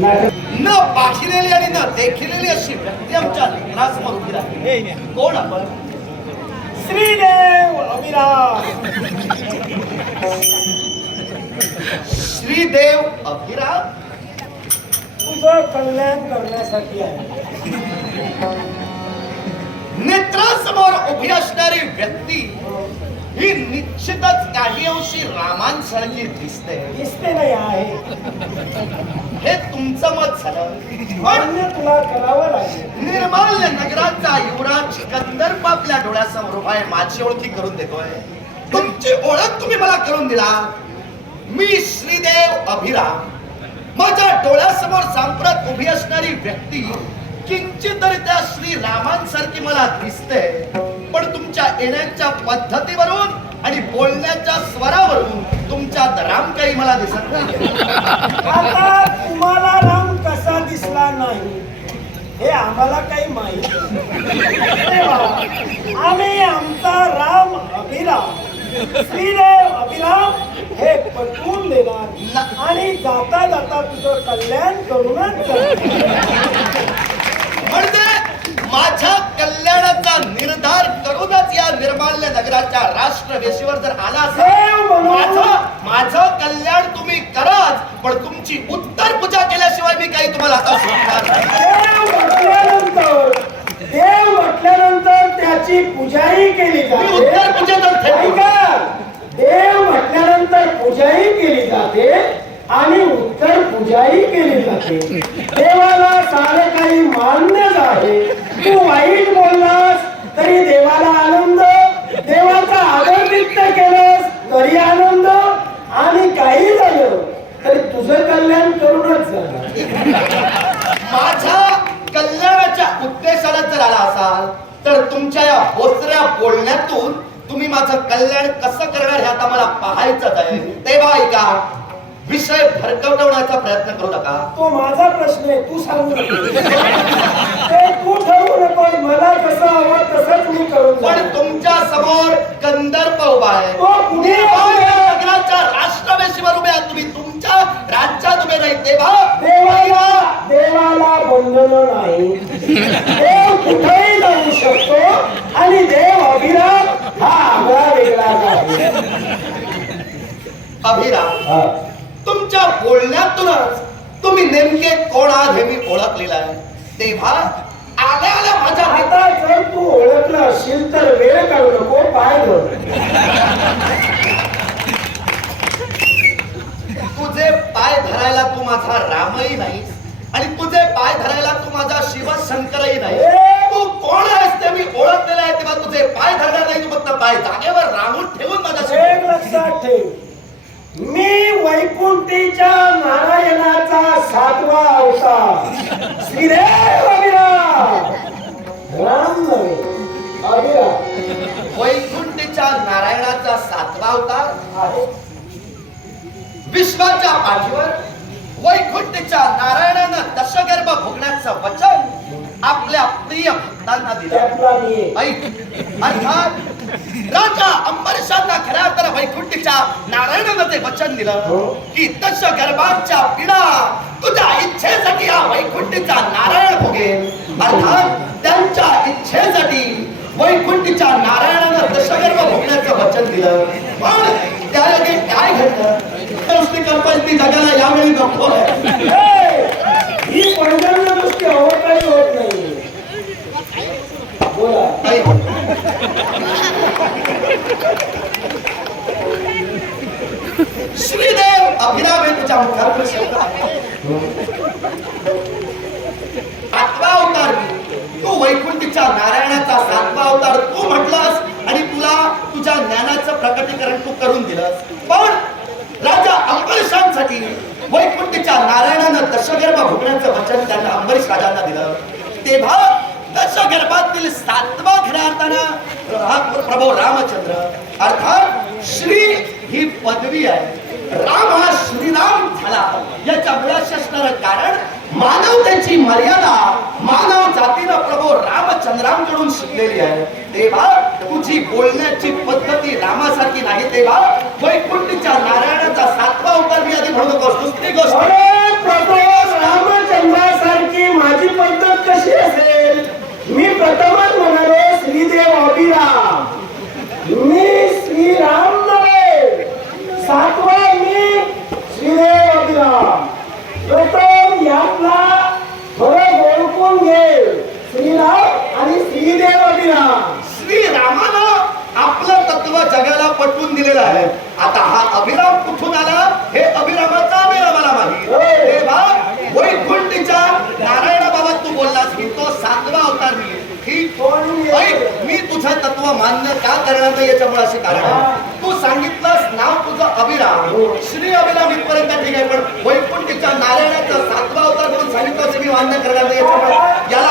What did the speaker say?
न पाखिलेली आणि न देखिलेली अशी व्यक्ती आमच्या लेकरासमोर उभी राहिली. कोण आपण? श्रीदेव अभिराम. श्रीदेव अभिराम तुझं कल्याण करण्यासाठी आहे. नेत्रासमोर उभी असणारी व्यक्ती ही निश्चितच काही अंशी रामांसारखी दिसते. दिसते नाही आहे, हे तुमचं मत झालं. मान्य तुला करावं लागेल. निर्माल्य नगराचा युवराज कंदर्प आपल्या डोळ्यासमोर उभा आहे. माझी ओळखी करून देतोय. तुमची ओळख तुम्ही मला करून दिला. मी श्रीदेव अभिराम. माझ्या डोळ्यासमोर सांप्रत उभी असणारी व्यक्ती किंचित तरी त्या श्री रामांसारखी मला दिसते, पण तुमच्या येण्याच्या पद्धतीवरून आणि बोलण्याच्या स्वरावरून तुमच्यात राम काही मला दिसत नाही. आता तुम्हाला राम कसा दिसला नाही हे आम्हाला काही माहित नाही. आम्ही आमचा राम अभिराम श्रीदेव अभिराम हे पटवून देणार आणि जाता जाता तुझं कल्याण करूनच म्हणजे माझ्या कल्याणाचा निर्धार करूनच या निर्माल्य नगराच्या राष्ट्रवेशीवर जर आला असेल, माझं कल्याण तुम्ही कराच, पण तुमची उत्तर पूजा केल्याशिवाय मी काही तुम्हाला आता सोडणार नाही. देव म्हटल्यानंतर त्याची पूजाही केली जाते. उत्तर देव म्हटल्यानंतर पूजाही केली जाते आणि उत्तर पूजाही केली जाते. देवाला सारे काही मान्यच आहे. तू वाईट बोललास तरी देवाला आनंद, देवाचा आदर नित्य केलंस तरी आनंद, आणि काही झालं तरी तुझं कल्याण करूनच झालं. माझ्या कल्याणाच्या उद्देशाला जर आला असाल तर तुमच्या या बोचऱ्या बोलण्यातून तुम्ही माझं कल्याण कसं करणार हे आता मला पाहायचं आहे. तेव्हा ऐका, विषय भरकवण्याचा प्रयत्न करू नका. तो माझा प्रश्न आहे, तू सांगू नको. ते तू ठरवू नको. मला कसं हवं तसंच मी करून पण तुमच्या समोर कंदर्प उभा आहे. तो पुढे नगराच्या राष्ट्रवेशीवर उभे आहात तुम्ही. तुमच्या राज्यात उभे नाही. देवाला बंधन नाही. देव कुठेही जाऊ शकतो आणि देव अभिराम हा आगळा वेगळा आहे. अभिराम, तुमच्या बोलण्यातूनच तुम्ही नेमके कोण आहात हे मी ओळखलेलं आहे. तेव्हा आल्या आल्या माझ्या आता जर तू ओळखलं असशील तर वेळ काढू नको, पाय धर. तुझे पाय धरायला तू माझा रामही नाहीस आणि तुझे पाय धरायला तू माझा शिवशंकरही नाही. तू कोण आहेस ते मी ओळखलेलं आहे. तेव्हा तुझे पाय धरणार नाही. तू फक्त पाय जागेवर राहून ठेवून माझा एक लक्षात ठेव, मी वैकुंठीच्या नारायणाचा 7वा अवतार श्रीदेव अभिराम. राम नव्हे, अभिराम. वैकुंठीच्या नारायणाचा 7वा अवतार आहे. विश्वाच्या पाठीवर वैकुंठीच्या नारायणानं दशगर्भ भोगण्याचं वचन आपल्या प्रिय भक्तांना दिलं. अर्थात राजा अंबरीशांना खऱ्या अर्थानं वैकुंठीच्या नारायणानं ते वचन दिलं की दशगर्भाच्या पीडा तुझ्या इच्छेसाठी हा वैकुंठीचा नारायण भोगेल. अर्थात त्यांच्या इच्छेसाठी वैकुंठीच्या नारायणानं दशगर्भ भोगण्याचं वचन दिलं. पण त्यालगे काय घडलं? नुसती कल्पना जगाला यावेळी नको आहे. ही पंढरपूर नुसती अवकाळी होत नाही. बोला. श्रीदेव अभिराम हे तुझ्या मुखावर शब्द आहे. 7वा अवतार तू वैकुंठीच्या नारायणाचा 7वा अवतार तू म्हटलास आणि तुला तुझ्या ज्ञानाचं प्रकटीकरण तू करून दिलंस. पण राजा अंबरीशांसाठी वैकुंठीच्या नारायणानं दशगर्भ भोगण्याचं वचन त्यांना अंबरीश राजांना दिलं. तेव्हा दशगर्भातील 7वा खऱ्या अर्थानं प्रभू रामचंद्र अर्थात श्री ही पदवी आहे. राम हा श्रीराम झाला याच्या मुळाशी असणारं कारण मानवतेची मर्यादा मानव जातीनं प्रभू रामचंद्रांकडून शिकलेली आहे. तेव्हा तुझी बोलण्याची पद्धती रामासारखी नाही. तेव्हा वैकुंठीच्या नारायणाचा 7वा अवतार मी आधी म्हणू नकोस. दुसरी गोष्ट प्रभू राम आता हा अभिराम कुठून आला हे अभिरामाचा अभिरामाला माहित. तेव्हा वैकुंठीच्या नारायण बाबा तू बोललास की तो 7वा अवतार मी. ठीक, ऐक, मी तुझं तत्व मान्य का करणार नाही याच्यामुळे असे कारण आहे. तू सांगितलंस नाव तुझं अभिराम, श्री अभिराम इथपर्यंत ठीक आहे, पण वैकुंठीच्या नारायणाचा 7वा अवतार म्हणून सांगितलं मी मान्य करणार नाही याच्यामुळे याला